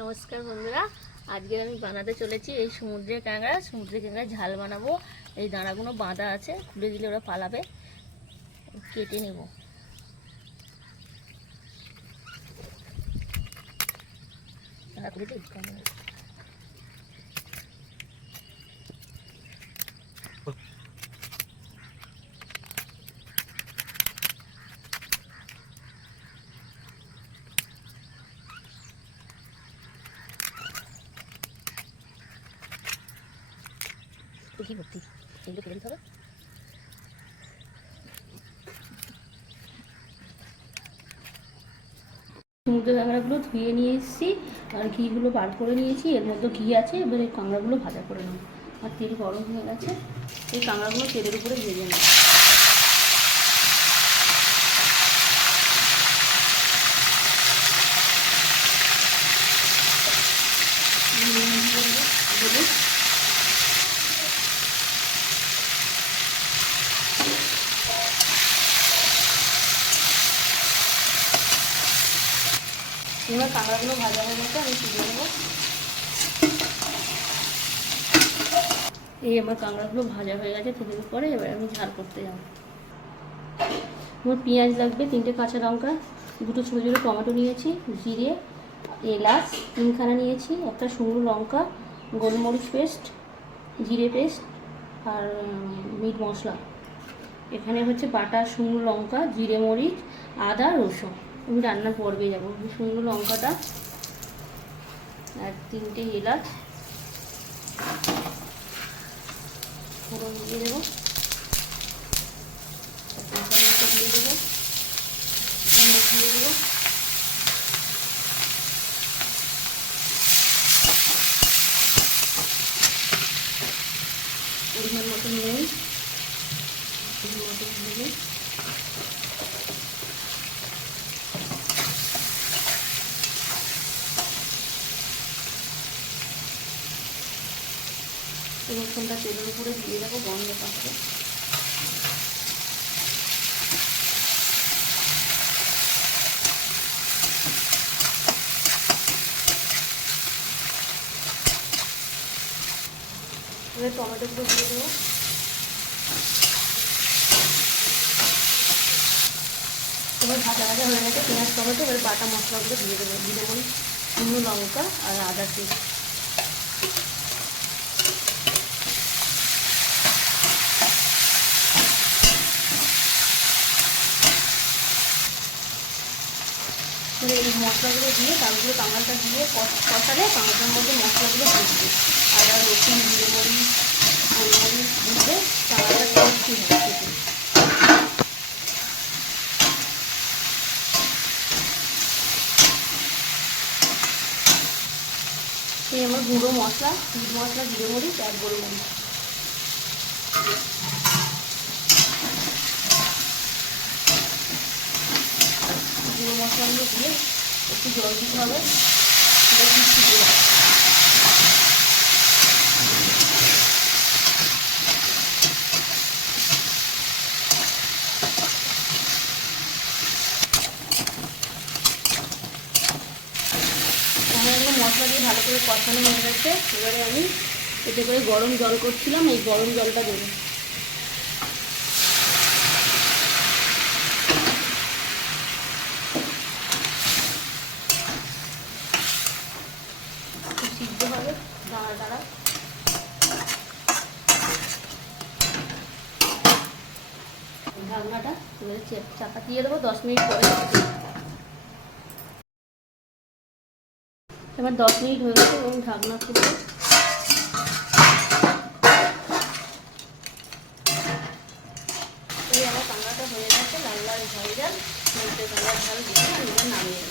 নমস্কার বন্ধুরা। আজকে আমি বানাতে চলেছি এই সমুদ্রের কাঁকড়া। সমুদ্রের কাঁকড়া ঝাল বানাবো। এই দাঁড়াগুলো বাঁধা আছে খুলে দিলে ওরা পালাবে। কেটে নেব। দাঁড়া কি করতি? এগুলো দিতে হবে? সমুদ্র কাঁকড়াগুলো ধুয়ে নিয়ে এসেছি, আর ঘিগুলো বার করে নিয়েছি, এর মধ্যে ঘি আছে, এবার এই কাঁকড়াগুলো ভাজা করে নেব। আর তেল গরম হয়ে গেছে, এই কাঁকড়াগুলো তেলের উপরে ভেজে নেব। এবার কাঁকড়াগুলো ভাজা হয়ে গেছে, আমি তুলে নেব। এই আমার কাঁকড়াগুলো ভাজা হয়ে গেছে তেলের উপরে এবার আমি ঝাল করতে যাব। আমার পেঁয়াজ লাগবে, তিনটে কাঁচা লঙ্কা, দুটো ছোটো ছোটো টমেটো নিয়েছি, জিরে, এলাচ, তিনখানা নিয়েছি, একটা শুকনো লঙ্কা, গোলমরিচ পেস্ট, জিরে পেস্ট আর মিট মশলা। এখানে হচ্ছে বাটা, শুকনো লঙ্কা, জিরে মরিচ, আদা, রসুন। আমি রান্নার পর্বে যাব। শুকনো লঙ্কাটা। আর তিনটে এলাচ। ফোড়ন দিয়ে দেবো। লঙ্কা দিয়ে দেবো দেবো মতো মতো রসুনটা তেলের উপরে দিয়ে দেবো বন্ধ পাশে এবার টমেটোগুলো দিয়ে দেবো। এবার ভাজা ভাজা হয়ে গেছে, পেঁয়াজ, টমেটো, এবার বাটা মশলাগুলো দিয়ে দেবো। দিয়ে দেবো লঙ্কা আর আদা পেস্ট। এবার এই মশলাগুলো দিয়ে তারপরে কাঁকড়াটা দিয়ে কষ- কষালে কাঁকড়ার মধ্যে মশলাগুলো দিয়ে আদা, রসুন, জিরে মরিচ, গোলমরিচ দিয়ে কাঁকড়াটা হয় খেতে এই আমার গুঁড়ো মশলা মশলা, জিরে মরিচ আর গোলমরিচ। গুঁড়ো দিয়ে একটু জল দিতে হবে। মশলা দিয়ে ভালো করে কষানো হয়ে গেছে। এবারে আমি এতে করে গরম জল করছিলাম। এই গরম জলটা দেবো একটু সিদ্ধ হবে দাঁড়া দাঁড়া ঢাকনাটা এবারে চাপা দিয়ে দেবো, দশ মিনিট পরে এবার দশ মিনিট হয়ে গেছে এবং ঢাকনা খুলে আমার কাঁকড়াটা হয়ে গেছে, লাল লাল ঝাল ঝাল কাঁকড়ার ঝাল দিয়ে আমি নামিয়ে